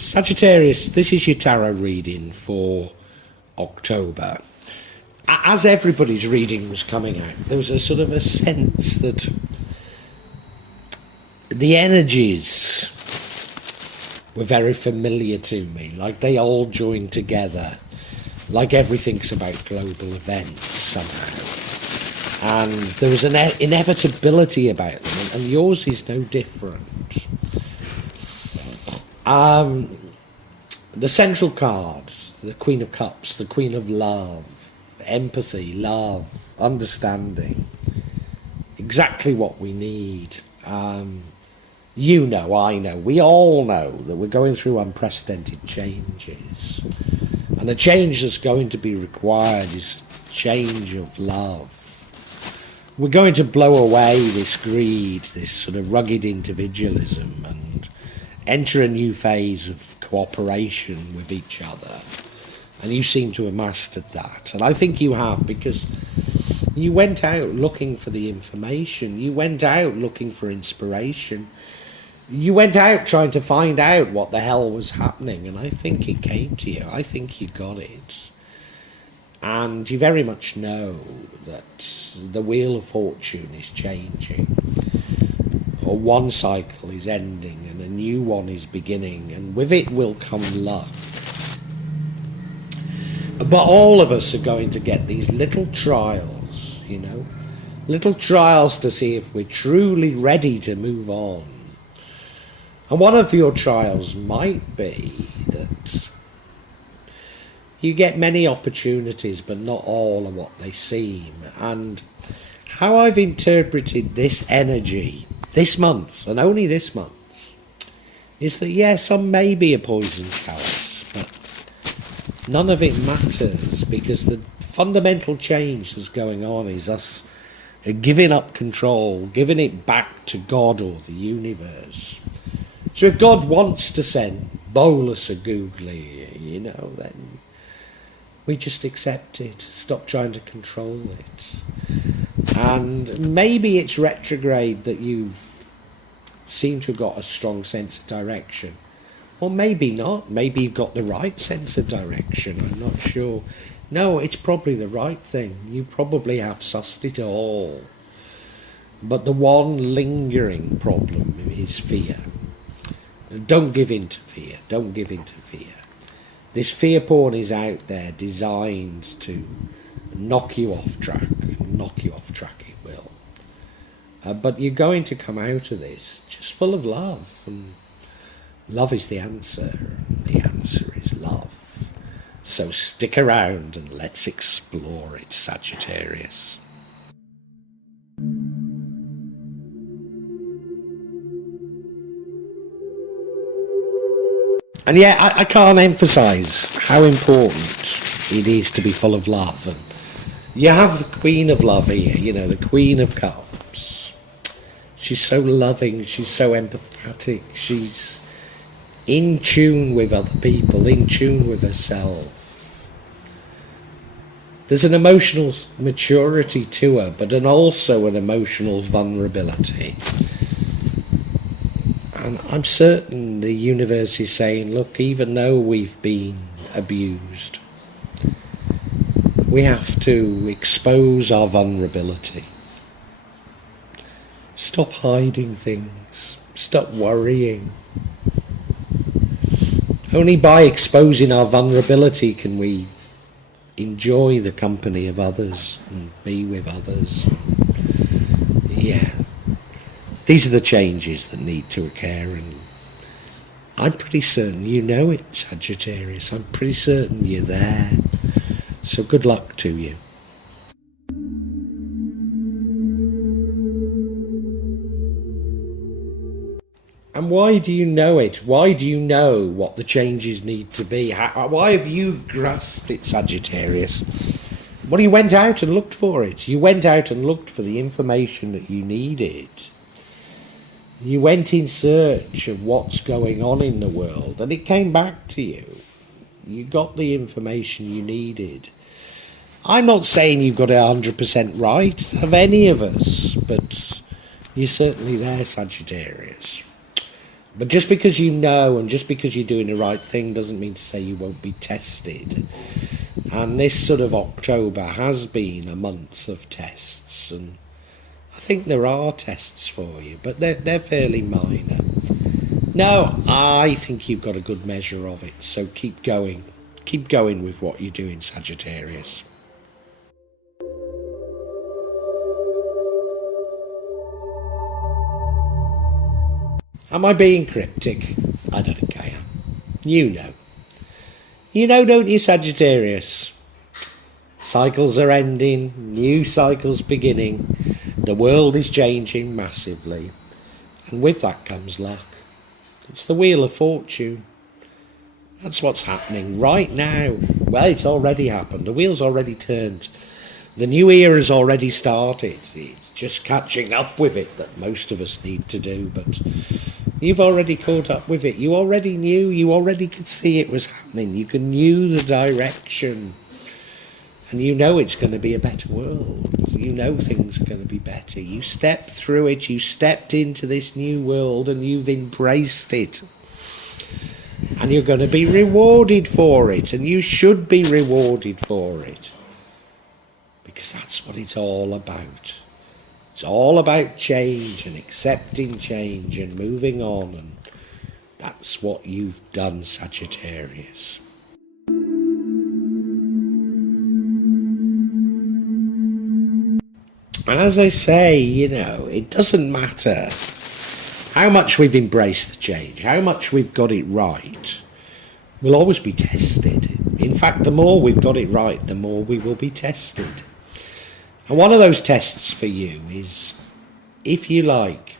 Sagittarius, this is your tarot reading for October. As everybody's reading was coming out, there was a sort of a sense that the energies were very familiar to me, like they all joined together, like everything's about global events somehow. And there was an inevitability about them, and yours is no different. The central card, the Queen of Cups, the Queen of Love, empathy, love, understanding, exactly what we need. You know, I know, we all know that we're going through unprecedented changes, and the change that's going to be required is change of love. We're going to blow away this greed, this sort of rugged individualism, and enter a new phase of cooperation with each other. And you seem to have mastered that. And I think you have, because you went out looking for the information. You went out looking for inspiration. You went out trying to find out what the hell was happening. And I think it came to you. I think you got it. And you very much know that the wheel of fortune is changing. Or one cycle is ending and a new one is beginning. And with it will come luck. But all of us are going to get these little trials, you know, little trials to see if we're truly ready to move on. And one of your trials might be that you get many opportunities, but not all are what they seem. And how I've interpreted this energy this month, and only this month, is that, yes, some may be a poison chalice, but none of it matters, because the fundamental change that's going on is us giving up control, giving it back to God or the universe. So if God wants to send bolus or googly, you know, then we just accept it, stop trying to control it. And maybe it's retrograde that you've seemed to have got a strong sense of direction. Or maybe not. Maybe you've got the right sense of direction. I'm not sure. No, it's probably the right thing. You probably have sussed it all. But the one lingering problem is fear. Don't give in to fear. Don't give in to fear. This fear porn is out there designed to knock you off track. Knock you off track, it will. But you're going to come out of this just full of love. And love is the answer. And the answer is love. So stick around and let's explore it, Sagittarius. And yeah, I can't emphasise how important it is to be full of love. And you have the Queen of Love here, you know, the Queen of Cups. She's so loving, she's so empathetic, she's in tune with other people, in tune with herself. There's an emotional maturity to her, but also an emotional vulnerability. And I'm certain the universe is saying, look, even though we've been abused, we have to expose our vulnerability. Stop hiding things. Stop worrying. Only by exposing our vulnerability can we enjoy the company of others and be with others. Yeah. These are the changes that need to occur, and I'm pretty certain you know it, Sagittarius. I'm pretty certain you're there. So good luck to you. And why do you know it? Why do you know what the changes need to be? Why have you grasped it, Sagittarius? Well, you went out and looked for it. You went out and looked for the information that you needed. You went in search of what's going on in the world, and it came back to you. You got the information you needed. I'm not saying you've got it 100% right, of any of us, but you're certainly there, Sagittarius. But just because you know and just because you're doing the right thing doesn't mean to say you won't be tested. And this sort of October has been a month of tests, and I think there are tests for you, but they're fairly minor. No, I think you've got a good measure of it, so keep going. Keep going with what you're doing, Sagittarius. Am I being cryptic? I don't think I am. You know. You know, don't you, Sagittarius? Cycles are ending, new cycles beginning. The world is changing massively. And with that comes luck. It's the Wheel of Fortune. That's what's happening right now. Well, it's already happened. The wheel's already turned. The new era's already started. It's just catching up with it that most of us need to do, but you've already caught up with it. You already knew. You already could see it was happening. You knew the direction. And you know it's going to be a better world. You know things are going to be better. You stepped through it. You stepped into this new world and you've embraced it. And you're going to be rewarded for it. And you should be rewarded for it. Because that's what it's all about. It's all about change and accepting change and moving on. And that's what you've done, Sagittarius. And as I say, you know, it doesn't matter how much we've embraced the change, how much we've got it right. We'll always be tested. In fact, the more we've got it right, the more we will be tested. And one of those tests for you is, if you like,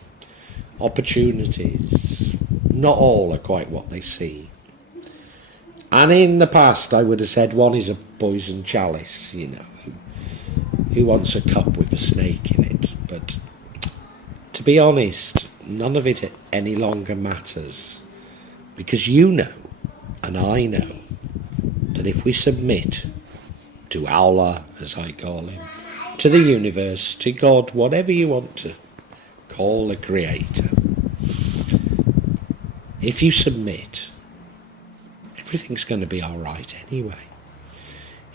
opportunities. Not all are quite what they seem. And in the past, I would have said one is a poison chalice, you know. Who wants a cup with a snake in it? But to be honest, none of it any longer matters. Because you know, and I know, that if we submit to Allah, as I call him, to the universe, to God, whatever you want to call the Creator, if you submit, everything's going to be all right anyway.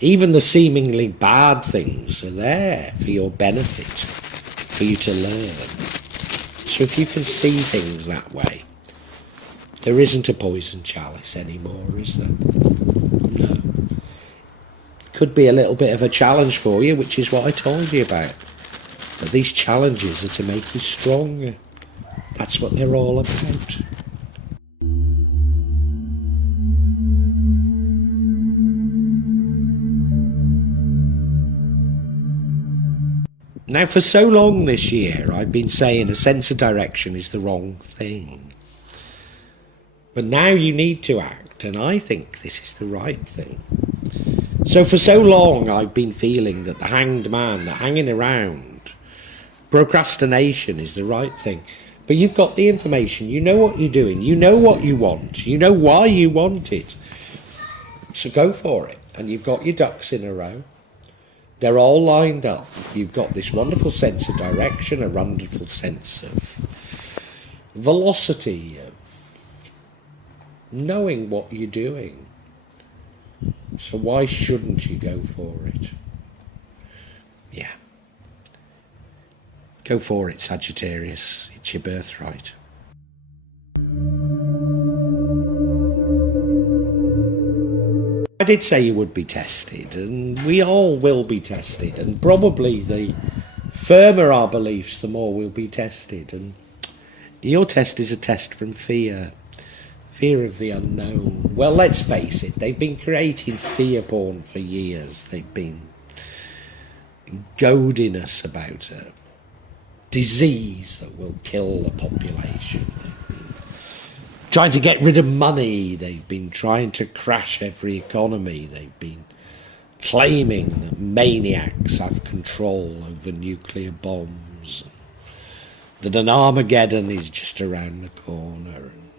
Even the seemingly bad things are there for your benefit, for you to learn. So if you can see things that way, there isn't a poison chalice anymore, is there? No. Could be a little bit of a challenge for you, which is what I told you about. But these challenges are to make you stronger. That's what they're all about. Now, for so long this year, I've been saying a sense of direction is the wrong thing. But now you need to act, and I think this is the right thing. So for so long, I've been feeling that the hanged man, the hanging around, procrastination is the right thing. But you've got the information, you know what you're doing, you know what you want, you know why you want it. So go for it, and you've got your ducks in a row. They're all lined up. You've got this wonderful sense of direction, a wonderful sense of velocity, of knowing what you're doing. So why shouldn't you go for it? Yeah. Go for it, Sagittarius. It's your birthright. I did say you would be tested, and we all will be tested, and probably the firmer our beliefs, the more we'll be tested. And your test is a test from fear of the unknown. Well, let's face it, they've been creating fear porn for years. They've been goading us about a disease that will kill the population. Trying to get rid of money. They've been trying to crash every economy. They've been claiming that maniacs have control over nuclear bombs, that an Armageddon is just around the corner, and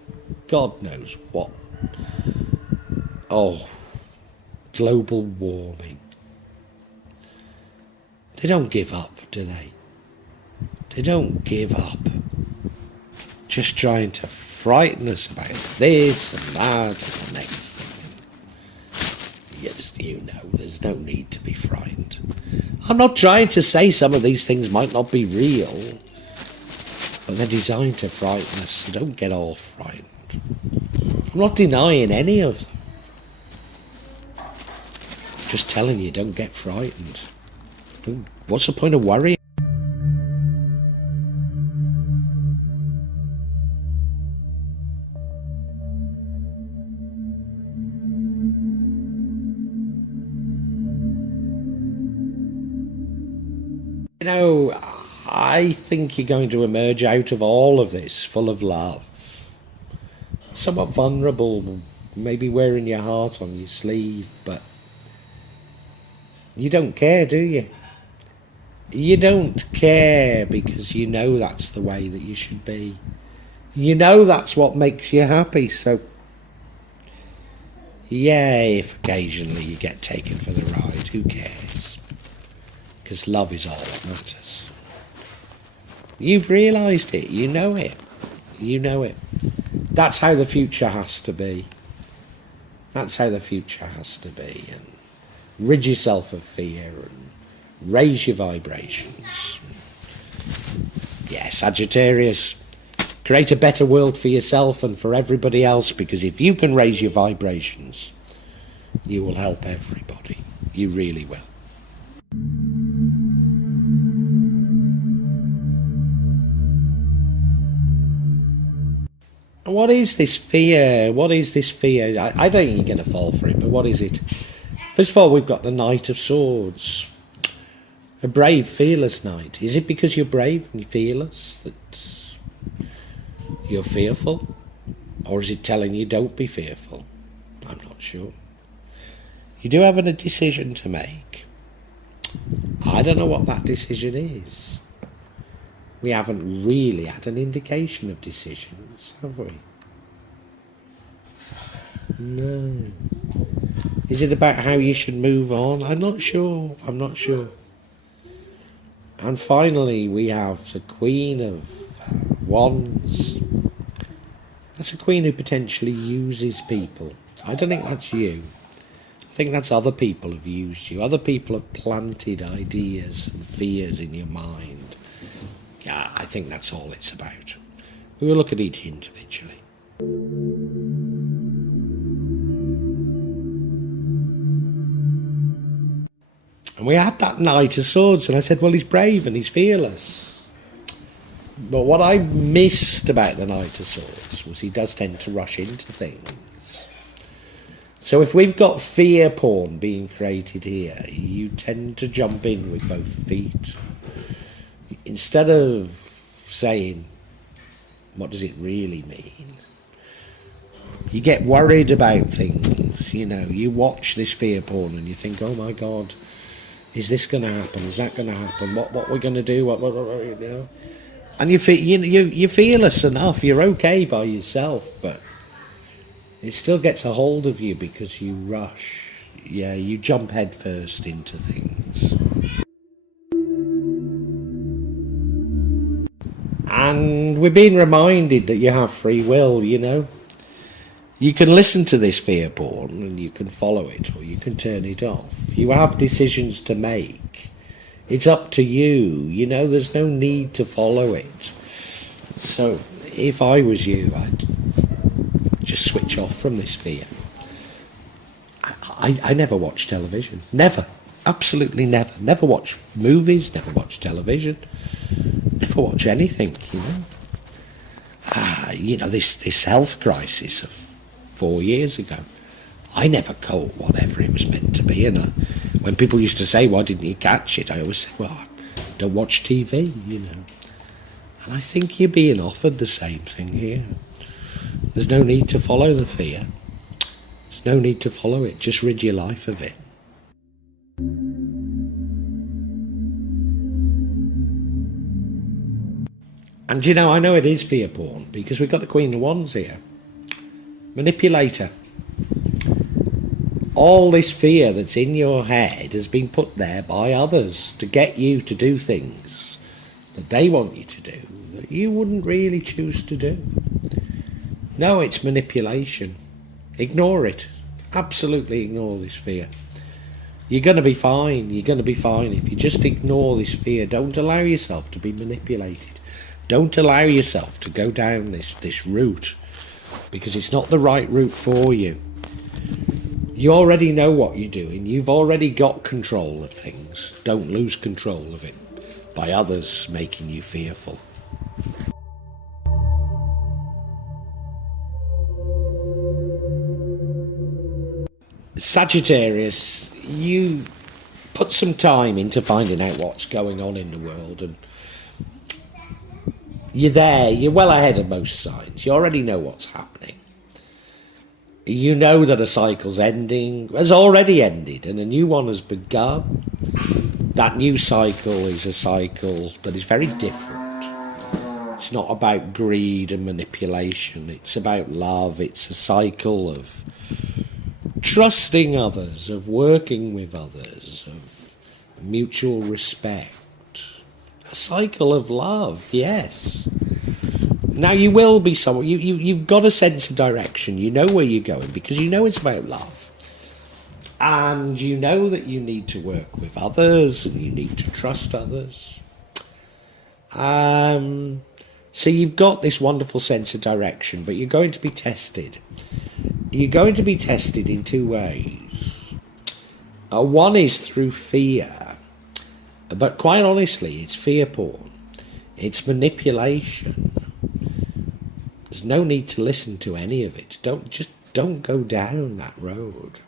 God knows what. Oh, global warming. They don't give up, do they? They don't give up. just trying to frighten us about this and that and the next thing. Yes, you know, there's no need to be frightened. I'm not trying to say some of these things might not be real, but they're designed to frighten us, so don't get all frightened. I'm not denying any of them. I'm just telling you, don't get frightened. What's the point of worrying? You know, I think you're going to emerge out of all of this full of love. Somewhat vulnerable, maybe wearing your heart on your sleeve, but you don't care, do you? You don't care because you know that's the way that you should be. You know that's what makes you happy, so yeah, if occasionally you get taken for the ride, who cares? Because love is all that matters. You've realised it, you know it. You know it. That's how the future has to be. That's how the future has to be. And rid yourself of fear and raise your vibrations. Yeah, Sagittarius, create a better world for yourself and for everybody else, because if you can raise your vibrations, you will help everybody. You really will. What is this fear? What is this fear? I don't think you're going to fall for it, but what is it? First of all, we've got the Knight of Swords. A brave, fearless knight. Is it because you're brave and you're fearless that you're fearful? Or is it telling you don't be fearful? I'm not sure. You do have a decision to make. I don't know what that decision is. We haven't really had an indication of decisions, have we? No. Is it about how you should move on? I'm not sure. I'm not sure. And finally, we have the Queen of Wands. That's a queen who potentially uses people. I don't think that's you. I think that's other people have used you. Other people have planted ideas and fears in your mind. Yeah, I think that's all it's about. We will look at each individually. And we had that Knight of Swords, and I said, well, he's brave and he's fearless. But what I missed about the Knight of Swords was he does tend to rush into things. So if we've got fear porn being created here, you tend to jump in with both feet. Instead of saying, what does it really mean? You get worried about things, you know. You watch this fear porn and you think, oh my God, is this going to happen? Is that going to happen? What we're going to do? What, you know? And you're fearless enough. You're okay by yourself, but it still gets a hold of you because you rush. Yeah, you jump head first into things. And we're being reminded that you have free will, you know. You can listen to this fear porn and you can follow it or you can turn it off. You have decisions to make. It's up to you, you know, there's no need to follow it. So if I was you, I'd just switch off from this fear. I never watch television. Never. Absolutely never. Never watch movies, never watch television. Never watch anything, you know. You know, this health crisis of 4 years ago, I never caught whatever it was meant to be. And when people used to say, why didn't you catch it? I always say, well, I don't watch TV, you know. And I think you're being offered the same thing here. There's no need to follow the fear. There's no need to follow it. Just rid your life of it. And you know, I know it is fear porn because we've got the Queen of Wands here. Manipulator. All this fear that's in your head has been put there by others to get you to do things that they want you to do, that that you wouldn't really choose to do. No, it's manipulation. Ignore it. Absolutely ignore this fear. You're going to be fine. You're going to be fine if you just ignore this fear. Don't allow yourself to be manipulated. Don't allow yourself to go down this route, because it's not the right route for you. You already know what you're doing. You've already got control of things. Don't lose control of it by others making you fearful. Sagittarius, you put some time into finding out what's going on in the world, and you're there. You're well ahead of most signs. You already know what's happening. You know that a cycle's ending, has already ended, and a new one has begun. That new cycle is a cycle that is very different. It's not about greed and manipulation. It's about love. It's a cycle of trusting others, of working with others, of mutual respect. A cycle of love, yes. Now you will be someone, you've got a sense of direction. You know where you're going because you know it's about love. And you know that you need to work with others and you need to trust others. So you've got this wonderful sense of direction, but you're going to be tested. You're going to be tested in two ways. One is through fear, but quite honestly, it's fear porn. It's manipulation. There's no need to listen to any of it. Don't go down that road.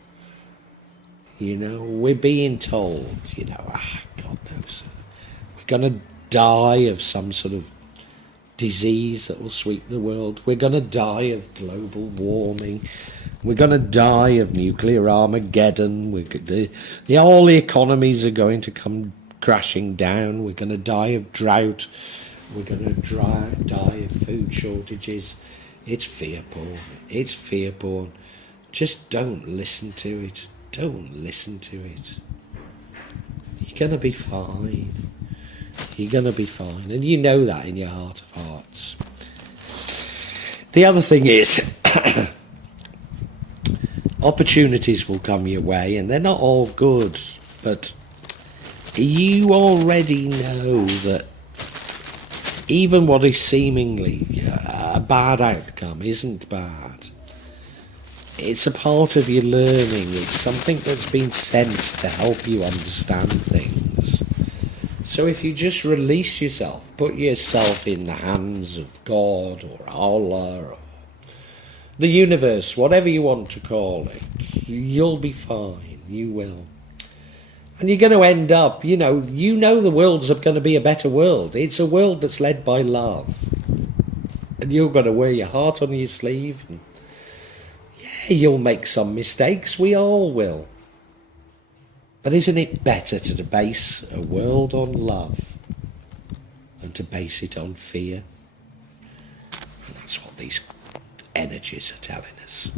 You know, we're being told, God knows, we're going to die of some sort of disease that will sweep the world. We're going to die of global warming. We're going to die of nuclear Armageddon. All the economies are going to come crashing down. We're going to die of drought. We're going to die of food shortages. It's fear porn. It's fear porn. Just don't listen to it. Don't listen to it. You're going to be fine. You're going to be fine. And you know that in your heart of hearts. The other thing is, opportunities will come your way, and they're not all good. But you already know that even what is seemingly a bad outcome isn't bad. It's a part of your learning. It's something that's been sent to help you understand things. So if you just release yourself, put yourself in the hands of God or Allah or the universe, whatever you want to call it, you'll be fine. You will. And you're going to end up, you know the world's going to be a better world. It's a world that's led by love. And you're going to wear your heart on your sleeve. And yeah, you'll make some mistakes. We all will. But isn't it better to base a world on love than to base it on fear? And that's what these energies are telling us.